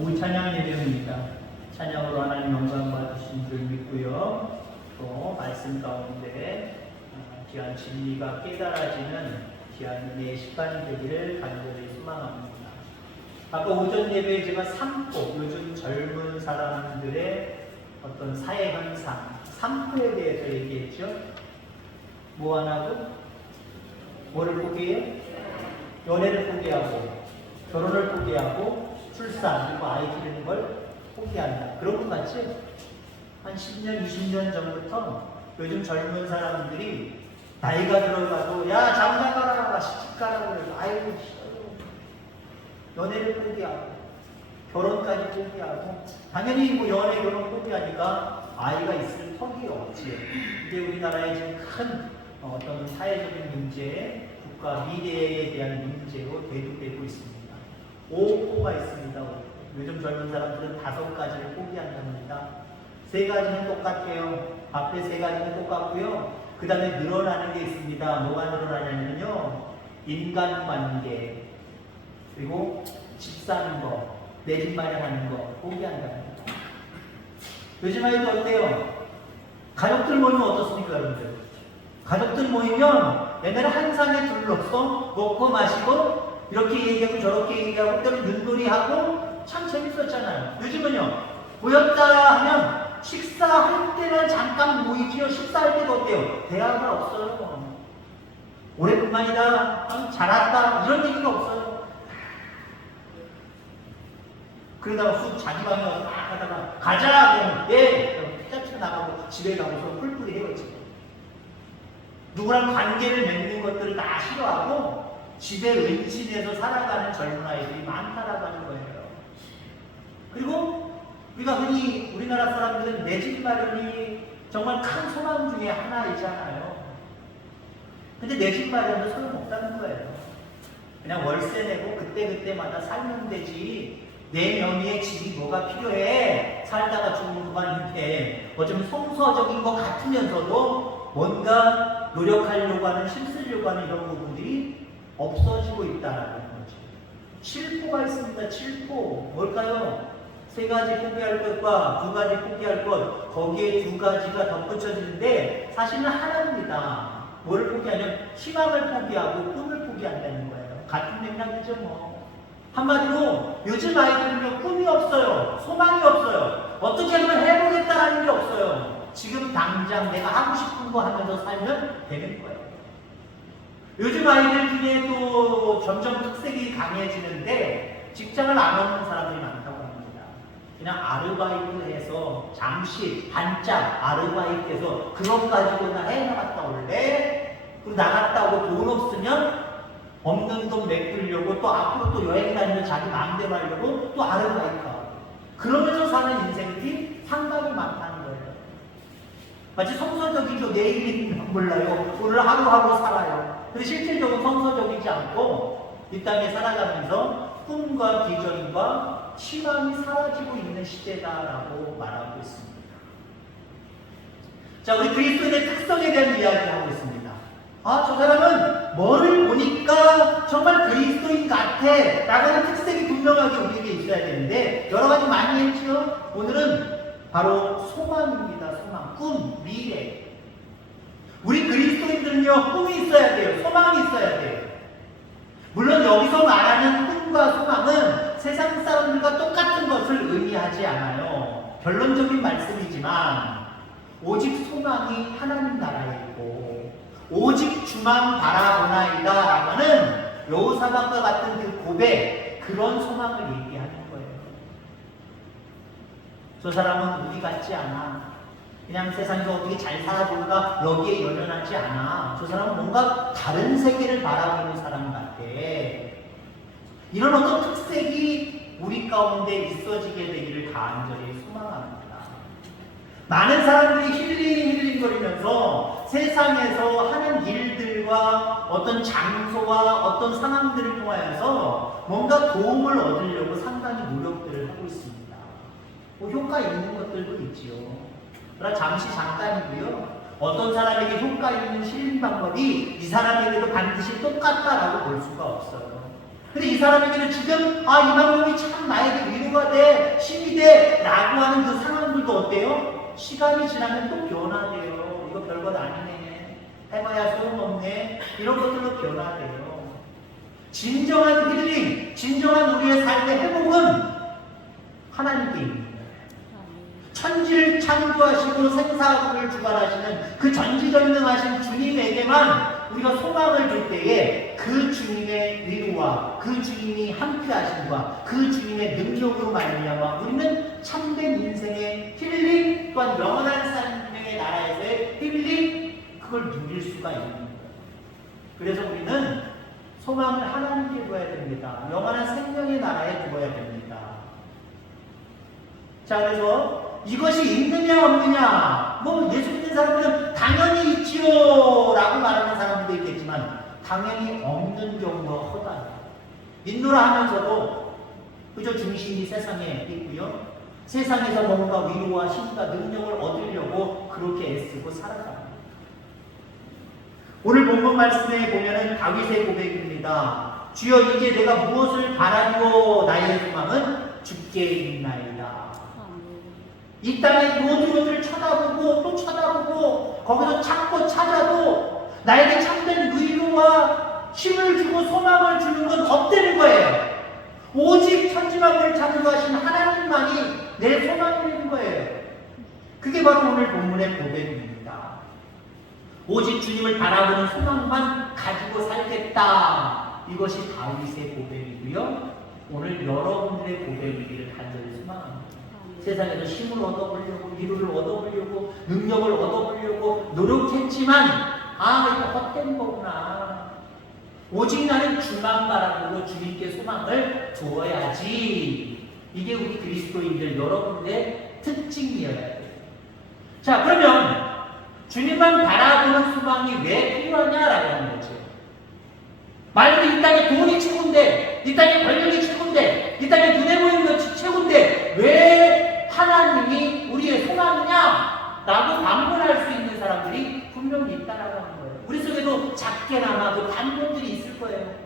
오후 찬양 예배입니다. 찬양으로 하나님 영광 받으신 줄 믿고요. 또 말씀 가운데 귀한 진리가 깨달아지는 귀한 은혜의 시간이 되기를 간절히 소망합니다. 아까 오전 예배에 제가 삼포, 요즘 젊은 사람들의 어떤 사회 현상, 삼포에 대해서 얘기했죠. 뭐 하나고? 뭐를 포기해? 연애를 포기하고, 결혼을 포기하고, 출산, 그리고 아이 기르는 걸 포기한다. 그런 것 같지? 한 10년, 20년 전부터 요즘 젊은 사람들이 나이가 들어가도 야, 장가 가라, 시집 가라고 그래서 아이고 싫어요. 연애를 포기하고, 결혼까지 포기하고, 당연히 뭐 연애, 결혼 포기하니까 아이가 있을 턱이 없지. 이게 우리나라의 지금 큰 어떤 사회적인 문제, 국가 미래에 대한 문제로 대두되고 있습니다. 5포가 있습니다. 요즘 젊은 사람들은 5가지를 포기한답니다. 3가지는 똑같아요. 앞에 3가지는 똑같고요. 그 다음에 늘어나는 게 있습니다. 뭐가 늘어나냐면요, 인간관계, 그리고 집 사는 거, 내 집 마련하는 거 포기한답니다. 요즘 아이들 어때요? 가족들 모이면 어떻습니까, 여러분들? 가족들 모이면 옛날에 한 상에 둘러서 먹고 마시고 이렇게 얘기하고 저렇게 얘기하고 때로 윷놀이하고 참 재밌었잖아요. 요즘은요, 모였다 하면 식사할 때는 잠깐 모이지요. 식사할 때도 어때요? 대화가 없어요. 오래간만이다, 잘 왔다, 이런 얘기가 없어요. 그러다가 쑥 자기 방에 와서 막 하다가 가자! 그러면 예! 짜쳐 나가고 집에 가고서 뿔뿔이 헤어지고, 누구랑 관계를 맺는 것들을 다 싫어하고 집에 은신해서 살아가는 젊은 아이들이 많다라고 하는 거예요. 그리고 우리가 흔히 우리나라 사람들은 내 집 마련이 정말 큰 소망 중에 하나이잖아요. 근데 내 집 마련도 소용없다는 거예요. 그냥 월세 내고 그때그때마다 살면 되지, 내 명의의 집이 뭐가 필요해. 살다가 죽는 그만인데 어쩌면 성서적인 것 같으면서도 뭔가 노력하려고 하는, 힘쓰려고 하는 이런 부분들이 없어지고 있다는 거죠. 7포가 있습니다. 7포. 뭘까요? 3가지 포기할 것과 2가지 포기할 것, 거기에 2가지가 덧붙여지는데 사실은 하나입니다. 뭐를 포기하냐면 희망을 포기하고 꿈을 포기한다는 거예요. 같은 맥락이죠 뭐. 한마디로 요즘 아이들은요, 꿈이 없어요. 소망이 없어요. 어떻게 하면 해보겠다라는 게 없어요. 지금 당장 내가 하고 싶은 거 하면서 살면 되는 거예요. 요즘 아이들 중에 또 점점 특색이 강해지는데 직장을 안 얻는 사람들이 많다고 합니다. 그냥 아르바이트해서 잠시 반짝 아르바이트해서 그것 가지고 나 해나갔다 올래? 그리고 나갔다 오고 돈 없으면 없는 돈 메꾸려고 또 앞으로 또 여행 다니면서 자기 마음대로 하려고 또 아르바이트하고, 그러면서 사는 인생들이 상당히 많다는 거예요. 마치 성서적이죠. 내일은 몰라요. 오늘 하루하루 살아요. 근데 실질적으로 성서적이지 않고 이 땅에 살아가면서 꿈과 비전과 희망이 사라지고 있는 시대다라고 말하고 있습니다. 자, 우리 그리스도인의 특성에 대한 이야기를 하고 있습니다. 아, 저 사람은 뭐를 보니까 정말 그리스도인 같아 라고 하는 특색이 분명하게 우리에게 있어야 되는데 여러 가지 많이 했죠. 오늘은 바로 소망입니다. 소망, 꿈, 미래. 우리 그리스도인들은요, 꿈이 있어야 돼요. 소망이 있어야 돼요. 물론 여기서 말하는 꿈과 소망은 세상 사람들과 똑같은 것을 의미하지 않아요. 결론적인 말씀이지만 오직 소망이 하나님 나라에 있고 오직 주만 바라보나이다 라고 하는 여호사밧과 같은 그 고백, 그런 소망을 얘기하는 거예요. 저 사람은 우리 같지 않아. 그냥 세상에서 어떻게 잘 살아볼까 여기에 연연하지 않아. 저 사람은 뭔가 다른 세계를 바라보는 사람 같아. 이런 어떤 특색이 우리 가운데 있어지게 되기를 간절히 소망합니다. 많은 사람들이 힐링거리면서 세상에서 하는 일들과 어떤 장소와 어떤 상황들을 통하여서 뭔가 도움을 얻으려고 상당히 노력들을 하고 있습니다. 뭐 효과 있는 것들도 있지요. 그러나 잠깐이고요. 어떤 사람에게 효과 있는 힐링 방법이 이 사람에게도 반드시 똑같다라고 볼 수가 없어요. 근데 이 사람에게는 지금 이 방법이 참 나에게 위로가 돼. 어때요? 시간이 지나면 또 변화돼요. 이거 별것 아니네. 해봐야 소용없네. 이런 것들로 변화돼요. 진정한 힐링, 진정한 우리의 삶의 회복은 하나님께 있는 거예요. 천지를 창조하시고 생사하고를 주관하시는 그 전지전능하신 주님에게만 우리가 소망을 줄 때에 그 주님의 위로와 그 주님이 함께하심과 그 주님의 능력으로 말미암아 우리는 참된 인생의 힐링 또한 영원한 생명의 나라에서의 힐링 그걸 누릴 수가 있는 거예요. 그래서 우리는 소망을 하나님께 두어야 됩니다. 영원한 생명의 나라에 두어야 됩니다. 자, 그래서 이것이 있느냐 없느냐, 뭐 예수 믿는 사람들은 당연히 있지요 라고 말하는 사람도 있겠지만 당연히 없는 경우가 허다해요. 믿노라 하면서도 그저 중심이 세상에 있고요, 세상에서 뭔가 위로와 힘과 능력을 얻으려고 그렇게 애쓰고 살아갑니다. 오늘 본문 말씀에 보면은 다윗의 고백입니다. 주여 이제 내가 무엇을 바라리오 나의 소망은 주께 있나이다. 이 땅의 모든 것을 쳐다보고 또 쳐다보고 거기서 찾고 찾아도 나에게 참된 위로와 힘을 주고 소망을 주는 건 없다는 거예요. 오직 천지만물을 창조하신 하나님만이 내 소망이 되는 거예요. 그게 바로 오늘 본문의 고백입니다. 오직 주님을 바라보는 소망만 가지고 살겠다. 이것이 다윗의 고백이고요. 오늘 여러분들의 고백이기를 간절히 소망합니다. 세상에서 힘을 얻어보려고, 위로를 얻어보려고, 능력을 얻어보려고 노력했지만 이거 헛된 거구나. 오직 나는 주만 바라보고 주님께 소망을 두어야지. 이게 우리 그리스도인들 여러분들의 특징이어야 돼요. 자, 그러면 주님만 바라보는 소망이 왜 필요하냐라고 하는 거죠. 말 그대로 이 땅에 돈이 최고인데, 이 땅에 권력이 최고인데, 이 땅에 눈에 보이는 것이 최고인데 왜 하나님이 우리의 소망이냐? 라고 반문할 수 있는 사람들이 분명히 있다라고 하는 거예요. 우리 속에도 작게나마 그 반문들이 있을 거예요.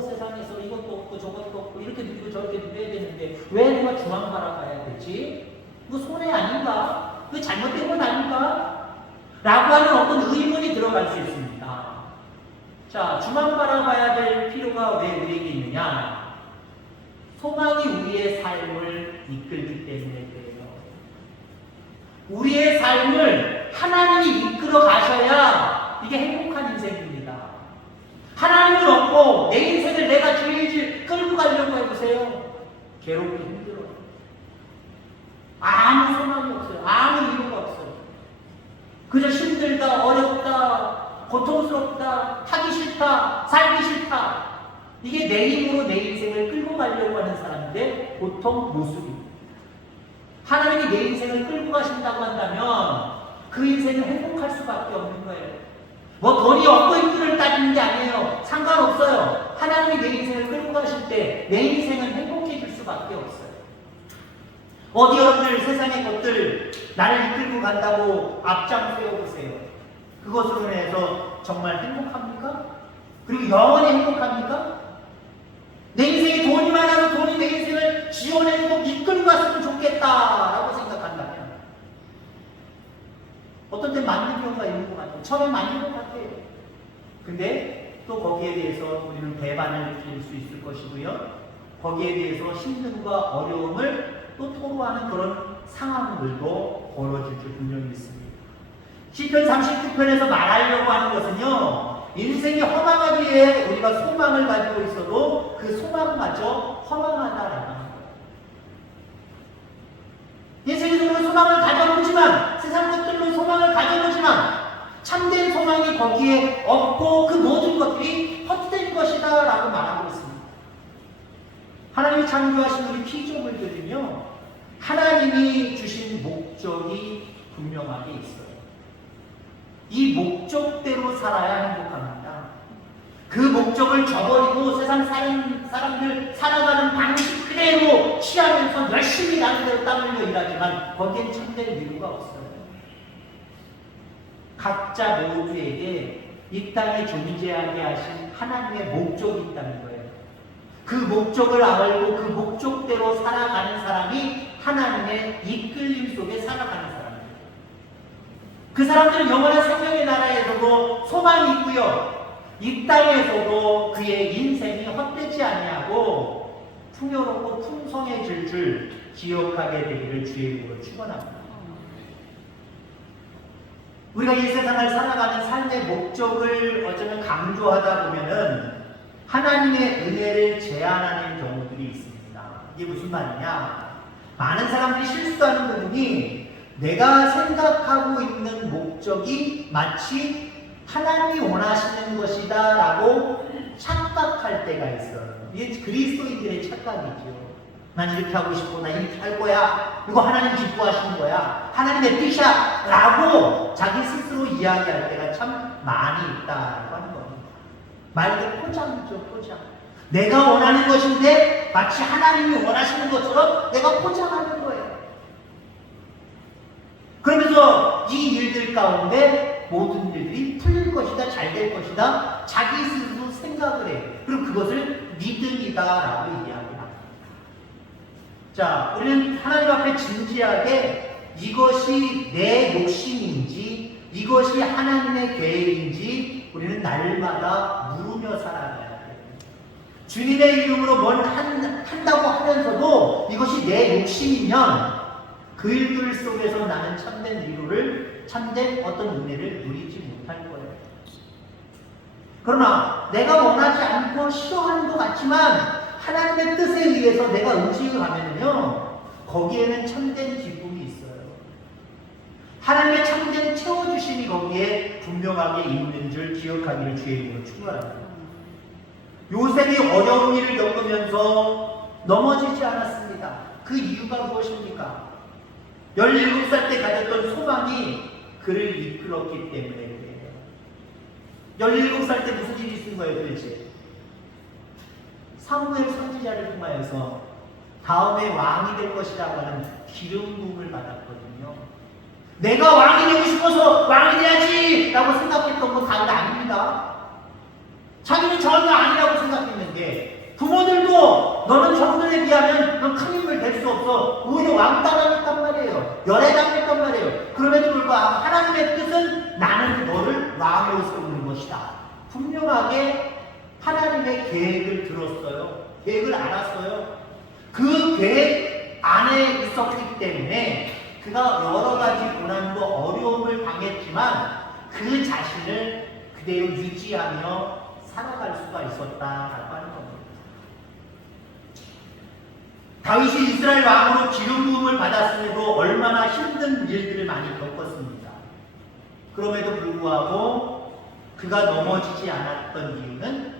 세상에서 이것도 없고 저것도 없고 이렇게 누리고 저렇게 누려야 되는데 왜 내가 중앙 바라봐야 되지? 이거 손해 아닌가? 이거 잘못된 건 아닌가? 라고 하는 어떤 의문이 들어갈 수 있습니다. 자, 주만 바라봐야 될 필요가 왜 우리에게 있느냐? 소망이 우리의 삶을 이끌기 때문에 그래요. 우리의 삶을 하나님이 이끌어 가셔야 이게 행복한 인생입니다. 하나님을 얻고 내 인생을 내가 질질 끌고 가려고 해보세요. 괴롭고 힘들어요. 아무 소망이 없어요. 아무 이유가 없어요. 그저 힘들다, 어렵다, 고통스럽다, 하기 싫다, 살기 싫다. 이게 내 힘으로 내 인생을 끌고 가려고 하는 사람들의 보통 모습입니다. 하나님이 내 인생을 끌고 가신다고 한다면 그 인생은 행복할 수밖에 없는 거예요. 뭐 돈이 없고 있기를 따지는 게 아니에요. 상관없어요. 하나님이 내 인생을 끌고 가실 때 내 인생은 행복해질 수밖에 없어요. 어디 여러분들 세상의 것들 나를 이끌고 간다고 앞장 세워보세요. 그것으로 인해서 정말 행복합니까? 그리고 영원히 행복합니까? 내 인생에 돈이 많아서 돈이 내 인생을 지원해주고 이끌고 갔으면 좋겠다라고 생각한다면 어떤 때 맞는 경우가 있는 것 같아요. 처음에 맞는 것 같아요. 근데 또 거기에 대해서 우리는 배반을 느낄 수 있을 것이고요. 거기에 대해서 힘듦과 어려움을 또 토로하는 그런 상황들도 벌어질 줄 분명히 있습니다. 시편 39편에서 말하려고 하는 것은요, 인생이 허망하기에 우리가 소망을 가지고 있어도 그 소망마저 허망하다라는 거예요. 인생에서 소망을 가져보지만, 세상 것들로 소망을 가져보지만 참된 소망이 거기에 없고 그 모든 것들이 헛된 것이다 라고 말하고 있습니다. 하나님이 창조하신 우리 피조물들은요, 하나님이 주신 목적이 분명하게 있어요. 이 목적대로 살아야 행복합니다. 그 목적을 저버리고 세상 사람들 살아가는 방식 그대로 취하면서 열심히 나름대로 땀 흘려 일하지만 거기엔 참된 위로가 없어요. 각자 모두에게 이 땅에 존재하게 하신 하나님의 목적이 있다는 거예요. 그 목적을 알고 그 목적대로 살아가는 사람이 하나님의 이끌림 속에 살아가는 사람들. 그 사람들은 영원한 생명의 나라에서도 소망이 있고요. 이 땅에서도 그의 인생이 헛되지 아니하고 풍요롭고 풍성해질 줄 기억하게 되기를 주의 이름으로 축원합니다. 우리가 이 세상을 살아가는 삶의 목적을 어쩌면 강조하다 보면은 하나님의 은혜를 제한하는 경우들이 있습니다. 이게 무슨 말이냐? 많은 사람들이 실수하는 부분이 내가 생각하고 있는 목적이 마치 하나님이 원하시는 것이다 라고 착각할 때가 있어요. 이게 그리스도인들의 착각이죠. 난 이렇게 하고 싶고 나 이렇게 할 거야. 이거 하나님 기뻐하시는 거야. 하나님의 뜻이야 라고 자기 스스로 이야기할 때가 참 많이 있다고 하는 겁니다. 말 그대로 포장이죠. 포장. 내가 원하는 것인데 마치 하나님이 원하시는 것처럼 내가 포장하는 거예요. 그러면서 이 일들 가운데 모든 일들이 풀릴 것이다, 잘 될 것이다, 자기 스스로 생각을 해요. 그리고 그것을 믿음이다라고 이야기합니다. 자, 우리는 하나님 앞에 진지하게 이것이 내 욕심인지, 이것이 하나님의 계획인지 우리는 날마다 물으며 살아가야 돼요. 주님의 이름으로 뭘 한다고 하면서도 이것이 내 욕심이면 그 일들 속에서 나는 참된 위로를, 참된 어떤 은혜를 누리지 못할 거예요. 그러나 내가 원하지 않고 싫어하는 것 같지만 하나님의 뜻에 의해서 내가 움직여 가면요, 거기에는 참된 기쁨이 있어요. 하나님의 참된 채워주심이 거기에 분명하게 있는 줄 기억하기를 주의 이름으로 축원합니다. 요셉이 어려운 일을 겪으면서 넘어지지 않았습니다. 그 이유가 무엇입니까? 17살 때 가졌던 소망이 그를 이끌었기 때문에 그래요. 17살 때 무슨 일이 있은 거예요 도대체? 사무엘 선지자를 통하여서 다음에 왕이 될 것이라고 하는 기름 부음을 받았거든요. 내가 왕이 되고 싶어서 왕이 돼야지 라고 생각했던 건 다른 아닙니다. 자기는 전혀 아니라고 생각했는데 부모들도 너는 저분들에 비하면 넌 큰 인물 될 수 없어. 오히려 왕따라했단 말이에요. 열애당했단 말이에요. 그럼에도 불구하고 하나님의 뜻은 나는 너를 왕으로 세우는 것이다. 분명하게 하나님의 계획을 들었어요. 계획을 알았어요. 그 계획 안에 있었기 때문에 그가 여러 가지 고난과 어려움을 당했지만 그 자신을 그대로 유지하며 살아갈 수가 있었다라고 하는 겁니다. 다윗이 이스라엘 왕으로 기름 부음을 받았음에도 얼마나 힘든 일들을 많이 겪었습니다. 그럼에도 불구하고 그가 넘어지지 않았던 이유는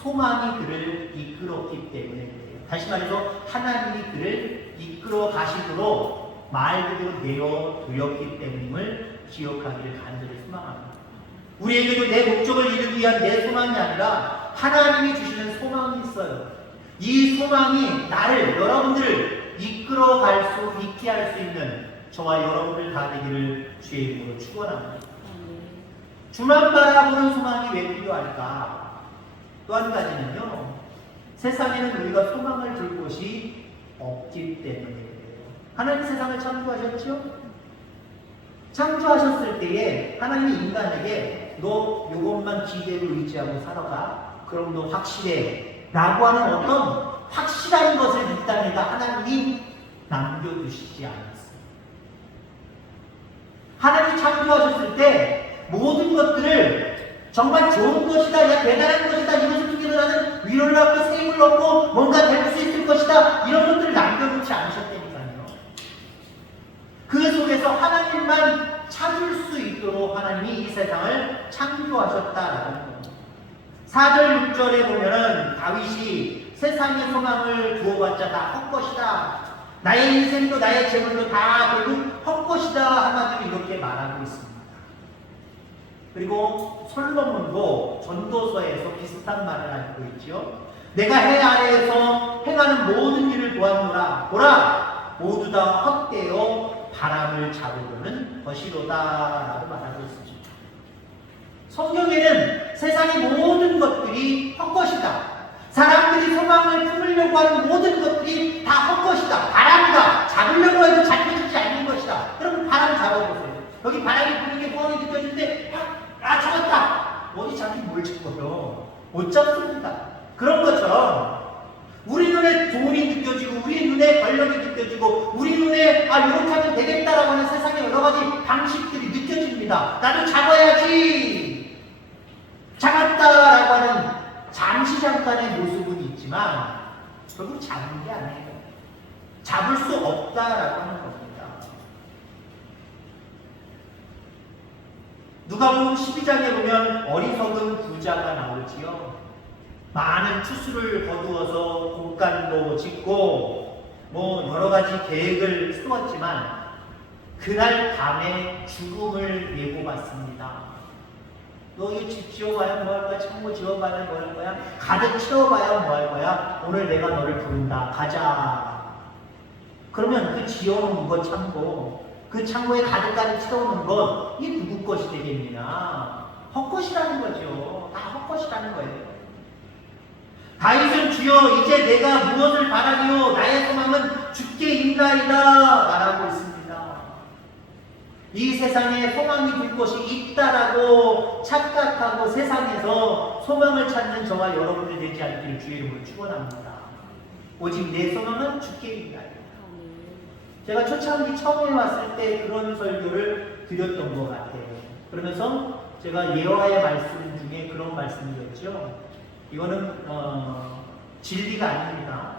소망이 그를 이끌었기 때문에 그래요. 다시 말해서 하나님이 그를 이끌어 가시도록 말 그대로 내어두었기 때문임을 기억하기를 간절히 소망합니다. 우리에게도 내 목적을 이루기 위한 내 소망이 아니라 하나님이 주시는 소망이 있어요. 이 소망이 나를, 여러분들을 이끌어갈 수 있게 할 수 있는 저와 여러분들 다 되기를 주의 이름으로 축원합니다. 주만 바라보는 소망이 왜 필요할까? 또 한 가지는요, 세상에는 우리가 소망을 둘 곳이 없기 때문이에요. 하나님 세상을 창조하셨죠? 창조하셨을 때에 하나님이 인간에게 너 요것만 기대로 의지하고 살아가. 그럼 너 확실해. 라고 하는 어떤 확실한 것을 이 땅에다 하나님이 남겨두시지 않았어요. 하나님이 창조하셨을 때 모든 것들을 정말 좋은 것이다, 야 대단한 것이다, 이것을 통해서 나는 위로를 얻고 세임을 얻고 뭔가 될 수 있을 것이다, 이런 것들을 남겨놓지 않으셨다니까요. 그 속에서 하나님만 찾을 수 있도록 하나님이 이 세상을 창조하셨다라는 겁니다. 4절 6절에 보면은 다윗이 세상의 소망을 두어봤자 다 헛것이다, 나의 인생도 나의 재물도 다 결국 헛것이다 한마디로 이렇게 말하고 있습니다. 그리고 솔로몬도 전도서에서 비슷한 말을 하고 있죠. 내가 해 아래에서 행하는 모든 일을 보았노라. 보라, 모두 다 헛되어 바람을 잡으려는 것이로다 라고 말하고 있습니다. 성경에는 세상의 모든 것들이 헛것이다, 사람들이 소망을 품으려고 하는 모든 것들이 다 헛것이다, 바람이다, 잡으려고 됩니다. 나도 잡아야지. 잡았다라고 하는 잠시 잠깐의 모습은 있지만 결국 잡은 게 아니에요. 잡을 수 없다라고 하는 겁니다. 누가복음 12장에 보면 어리석은 부자가 나오지요. 많은 추수를 거두어서 곡간도 짓고 뭐 여러 가지 계획을 세웠지만 그날 밤에 죽음을 예고받습니다. 너 이 집 지어봐야 뭐 할 거야? 창고 지어봐야 뭐 할 거야? 가득 채워봐야 뭐 할 거야? 오늘 내가 너를 부른다. 가자. 그러면 그 지어놓은 거 창고, 그 창고에 가득가득 채워놓은 것, 이 누구 것이 되겠느냐? 헛것이라는 거죠. 다 헛것이라는 거예요. 다윗은 주여 이제 내가 무엇을 바라리요? 나의 소망은 주께 있나이다 말하고 있습니다. 이 세상에 소망이 될 것이 있다라고 착각하고 세상에서 소망을 찾는 저와 여러분들 되지 않기를 주의 이름으로 축원합니다. 오직 내 소망은 주께 있나이다. 제가 초창기 처음에 왔을 때 그런 설교를 드렸던 것 같아요. 그러면서 제가 예화의 말씀 중에 그런 말씀이었죠. 이거는 진리가 아닙니다.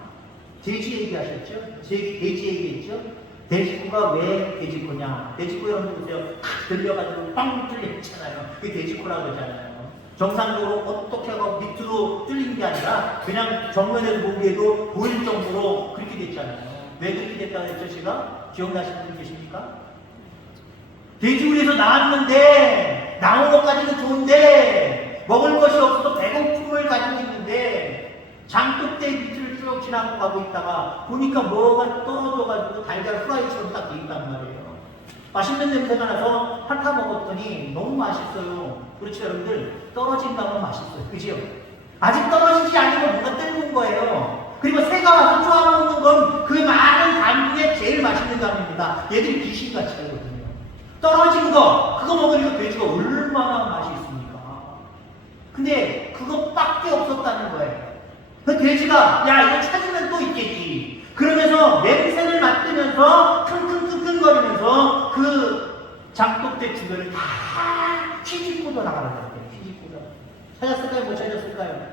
돼지 얘기하셨죠? 돼지 얘기했죠? 돼지코가 왜 돼지코냐? 돼지코 여러분 보세요. 탁 들려가지고 빵 뚫렸잖아요. 그게 돼지코라고 그러잖아요. 정상적으로 어떻게 하고 밑으로 뚫린 게 아니라 그냥 정면에서 보기에도 보일 정도로 그렇게 됐잖아요. 왜 그렇게 됐다고 했죠? 제가? 기억나시는 분 계십니까? 돼지우리에서 나왔는데 나온 것까지는 좋은데 먹을 것이 없어서 배고픔을 가지고 있는데 장독대 밑을 쭉 지나고 가고 있다가 보니까 뭐가 떨어져가지고 달걀 후라이처럼 딱 돼 있단 말이에요. 맛있는 냄새가 나서 핥아 먹었더니 너무 맛있어요. 그렇죠 여러분들? 떨어진다면 맛있어요. 그죠? 아직 떨어지지 않으면 뭔가 뜰는 거예요. 그리고 새가 와서 쪼아먹는 건 그 많은 감 중에 제일 맛있는 감입니다. 얘들이 귀신같이 하거든요. 떨어진 거 그거 먹으니까 돼지가 얼마나 맛이 있습니까? 근데 그것밖에 없었다는 거예요. 그 돼지가 야 이거 찾으면 또 있겠지. 그러면서 냄새를 맡으면서 킁킁킁킁거리면서 그 장독대 주변을 다 휘짓고도 나가는 거예요. 휘짓고도. 찾았을까요? 못 찾았을까요?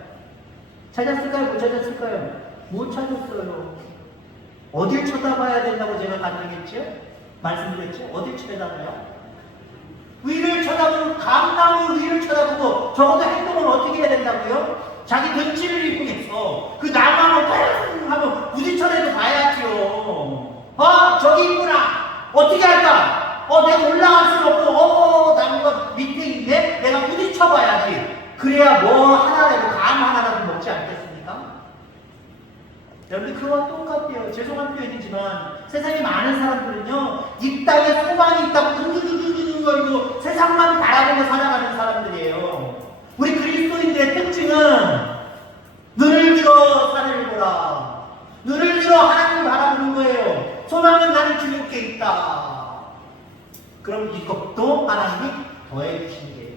찾았을까요? 못 찾았을까요? 못 찾았어요. 어딜 쳐다봐야 된다고 제가 가능했죠? 말씀드렸죠? 어딜 쳐다봐요? 위를 쳐다보고 감나무 위를 쳐다보고 적어도 행동을 어떻게 해야 된다고요? 자기 등치를 이용해서 그 나무하고 팡 하고 부딪혀내도 봐야죠. 저기 있구나. 어떻게 할까? 내가 올라갈 수는 없고 나무가 밑에 있네? 내가 부딪혀봐야지. 그래야 뭐 하나라도 감 하나라도 먹지 않겠습니까? 여러분들 그와 똑같아요. 죄송한 표현이지만 세상에 많은 사람들은요 이 땅에 소망이 있다고 둥둥둥둥둥거리고 세상만 바라보고 살아가는 사람들이에요. 우리 그리스도인들의 특징은 눈을 들어 산을 보라. 눈을 들어 하나님을 바라보는 거예요. 소망은 나는 주님께 있다. 그럼 이것도 하나님이 더해 주신 거예요.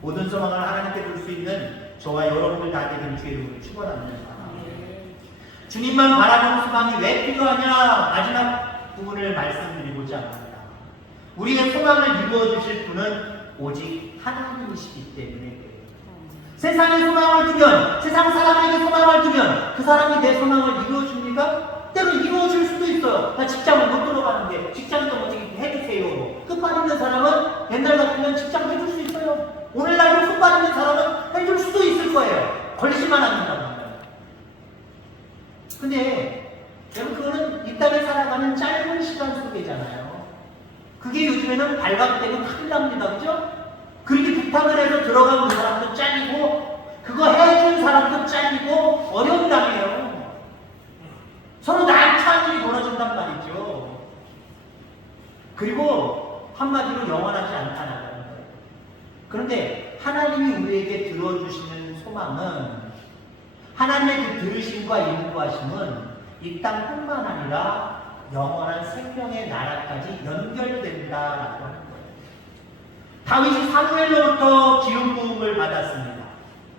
모든 소망을 하나님께 줄 수 있는 저와 여러분들 다 되는 주의 이름으로 축원합니다. 주님만 바라보는 소망이 왜 필요하냐? 마지막 부분을 말씀드리고자 합니다. 우리의 소망을 이루어주실 분은 오직 하나님이시기 때문에 그래요. 세상에 소망을 두면, 세상 사람에게 소망을 두면 그 사람이 내 소망을 이루어줍니까? 때로는 이루어줄 수도 있어요. 나 직장을 못 들어가는데 직장 좀 어떻게 해주세요. 끝발 있는 사람은 옛날 같으면 직장 해줄 수 있어요. 오늘날도 끝발 있는 사람은 해줄 수도 있을 거예요. 걸리지만 않는다고 합니다. 근데 여러분 그거는 이 땅에 살아가는 짧은 시간 속이잖아요. 그게 요즘에는 발각되면 큰일 납니다. 그죠? 그렇게 부탁을 해서 들어가는 사람도 잘리고 그거 해준 사람도 잘리고 어려운 땅이에요. 서로 난처한 일이 벌어진단 말이죠. 그리고 한마디로 영원하지 않다는 거예요. 그런데 하나님이 우리에게 들어주시는 소망은 하나님의 그 들으심과 인도하심은 이 땅뿐만 아니라 영원한 생명의 나라까지 연결된다라고 하는 거예요. 다윗이 사무엘로부터 기름 부음을 받았습니다.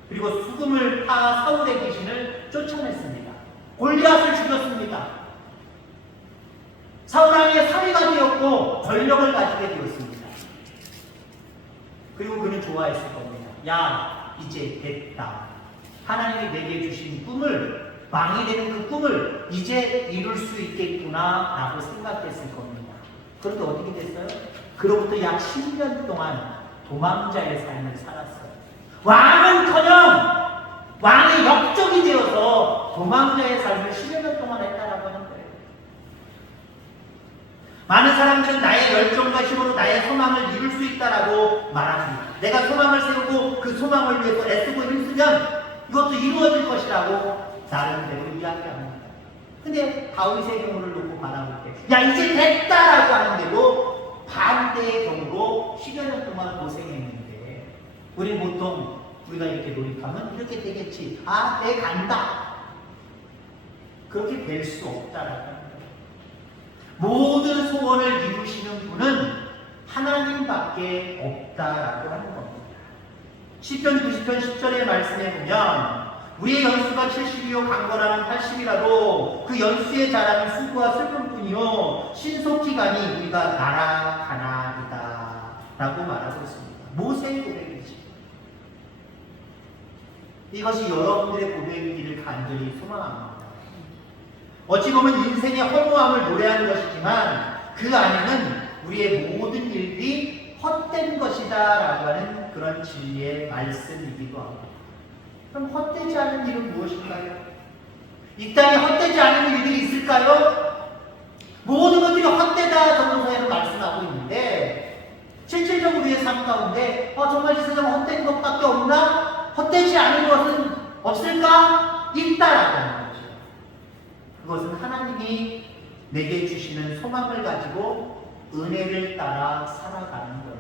그리고 수금을 타 사울의 귀신을 쫓아냈습니다. 골리앗을 죽였습니다. 사울 왕의 사위가 되었고 권력을 가지게 되었습니다. 그리고 그는 좋아했을 겁니다. 야, 이제 됐다. 하나님이 내게 주신 꿈을, 왕이 되는 그 꿈을 이제 이룰 수 있겠구나 라고 생각했을 겁니다. 그런데 어떻게 됐어요? 그로부터 약 10년 동안 도망자의 삶을 살았어요. 왕은커녕 왕의 역적이 되어서 도망자의 삶을 10여 년 동안 했다라고 하는 거예요. 많은 사람들은 나의 열정과 힘으로 나의 소망을 이룰 수 있다라고 말합니다. 내가 소망을 세우고 그 소망을 위해서 애쓰고 힘쓰면 이것도 이루어질 것이라고 나름대로 이야기합니다. 근데 다윗의 경우를 놓고 바라볼 때, 야, 이제 됐다라고 하는데도 반대의 경우로 10여 년 동안 고생했는데, 우리는 보통 우리가 이렇게 돌이키면 이렇게 되겠지. 아, 내 간다. 그렇게 될 수 없다라고 합니다. 모든 소원을 이루시는 분은 하나님밖에 없다라고 하는 겁니다. 시편 90편 10절의 말씀에 보면 우리의 연수가 70이요 강건함은 80이라도 그 연수의 자랑은 수고와 슬픔뿐이요 신속히 가니 우리가 날아가나이다 라고 말하고 있습니다. 모세의 고백이지. 이것이 여러분들의 고백이기를 간절히 소망합니다. 어찌 보면 인생의 허무함을 노래하는 것이지만 그 안에는 우리의 모든 일이 헛된 것이다 라고 하는 그런 진리의 말씀이기도 합니다. 그럼 헛되지 않은 일은 무엇일까요? 이 땅에 헛되지 않은 일들이 있을까요? 모든 것들이 헛되다 전도서에는 말씀하고 있는데 실질적으로 우리의 삶 가운데 정말 이 세상에 헛된 것밖에 없나? 헛되지 않은 것은 없을까? 있다라고 하는 거죠. 그것은 하나님이 내게 주시는 소망을 가지고 은혜를 따라 살아가는 거예요.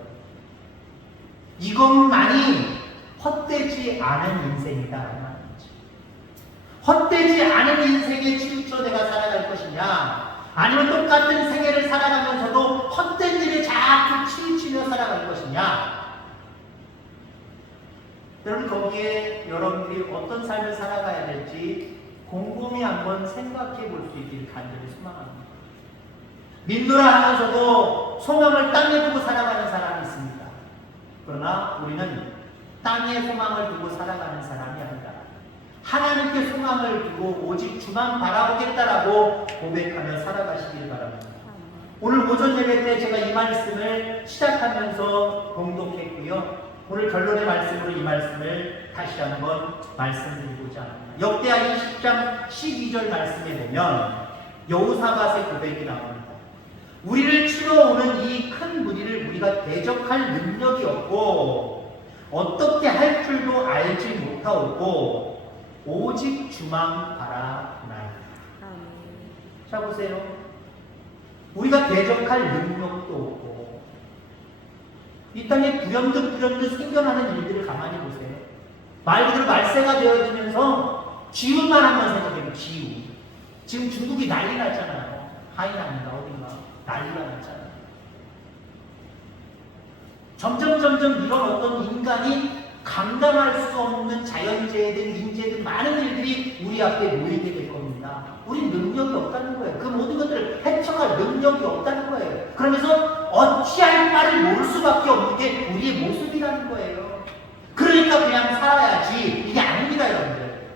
이것만이 헛되지 않은 인생이다라는 말이죠. 헛되지 않은 인생에 치우쳐 내가 살아갈 것이냐, 아니면 똑같은 생애를 살아가면서도 헛된 일에 자꾸 치우치며 살아갈 것이냐. 여러분, 거기에 여러분들이 어떤 삶을 살아가야 될지 곰곰이 한번 생각해 볼 수 있기를 간절히 소망합니다. 믿노라 하면서도 소망을 땅에 두고 살아가는 사람이 있습니다. 그러나 우리는 땅에 소망을 두고 살아가는 사람이 아니다. 하나님께 소망을 두고 오직 주만 바라보겠다라고 고백하며 살아가시길 바랍니다. 오늘 오전 예배 때 제가 이 말씀을 시작하면서 봉독했고요. 오늘 결론의 말씀으로 이 말씀을 다시 한번 말씀드리고자 합니다. 역대하 20장 12절 말씀에 보면 여호사밧의 고백이 나옵니다. 우리를 치러 오는 이 큰 무리를 우리가 대적할 능력이 없고 어떻게 할 줄도 알지 못하고 오직 주만 바라나이다. 자, 보세요. 우리가 대적할 능력도 없고 이 땅에 불현듯 생겨나는 일들을 가만히 보세요. 말 그대로 말세가 되어지면서 기운만 한번 생각해요. 기운. 지금 중국이 난리 났잖아요. 하이난인가 어딘가 난리가 났잖아요. 점점 이런 어떤 인간이 감당할 수 없는 자연재해든 인재든 많은 일들이 우리 앞에 모이게 될 겁니다. 우린 능력이 없다는 거예요. 그 모든 것들을 헤쳐갈 능력이 없다는 거예요. 그러면서 어찌할 바를 모를 수밖에 없는 게 우리의 모습이라는 거예요. 그러니까 그냥 살아야지. 이게 아닙니다, 여러분들.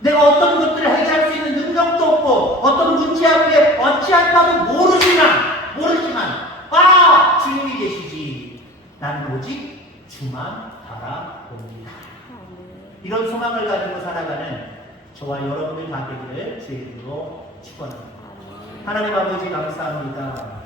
내가 어떤 것들을 해결할 수 있는 능력도 없고 어떤 문제 앞에 어찌할 바도 모르지만 주님이 계시지. 나는 오직 주만 바라봅니다. 이런 소망을 가지고 살아가는 저와 여러분들 다 되기를 주의 이름으로 축원합니다. 하나님 아버지 감사합니다.